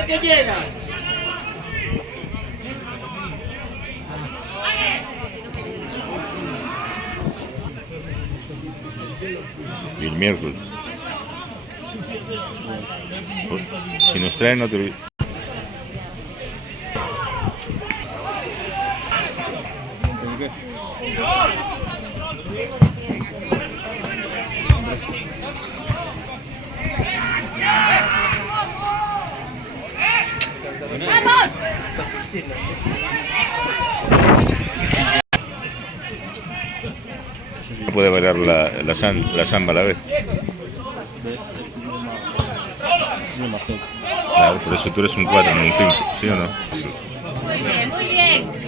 Oye, que llegas. Y el miércoles. Si nos traen, no te olvides. ¡Vamos! No puede bailar la samba a la vez. Claro, por eso tú eres un 4, no un 5, ¿sí o no? Muy bien, muy bien.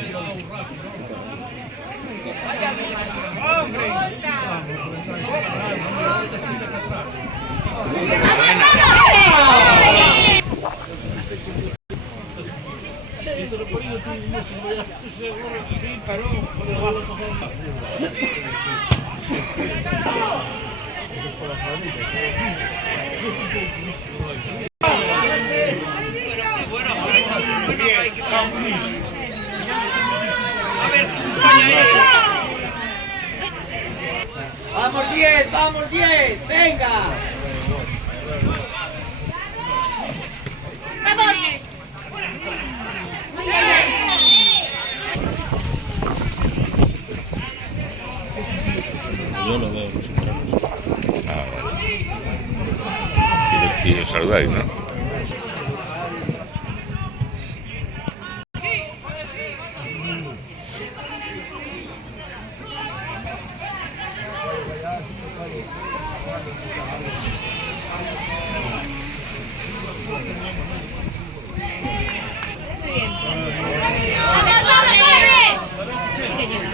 Vamos 10, venga. ¡Vamos! Muy bien. Yo lo veo los entrenos. Ah, vale. Y los saludáis, ¿no? Muy bien. ¡Vamos, vamos, corre! Sí que llega.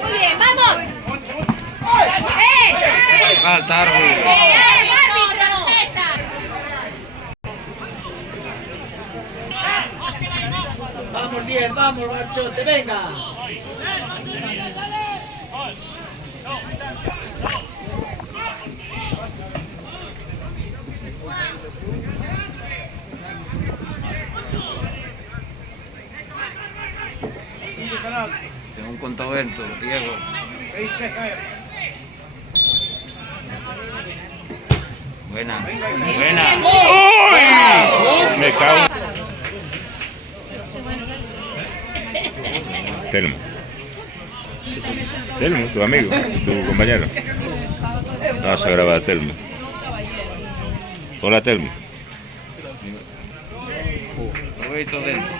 Muy bien, vamos. Falta árbitro. Vamos 10, vamos, machote, venga. Tengo un contavento, Diego. Buena, buena. ¡Uy! Me cago. Telmo. Telmo, tu amigo, tu compañero. Vamos a grabar a Telmo. Hola, Telmo. Aprovecho dentro.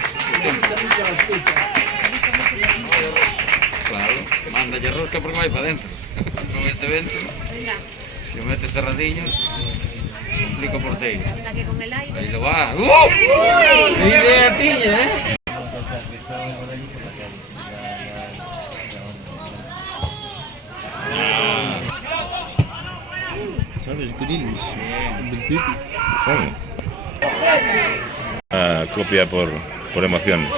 Claro, manda ya rosca porque va para adentro. Con este vento, Venga, si lo metes cerradillo, complico por ti. anda que con el aire. Ahí lo va. ¡Qué idea tiene, eh! ¿Sabes? Grills. Del City. ¿Cómo? Copia por emociones.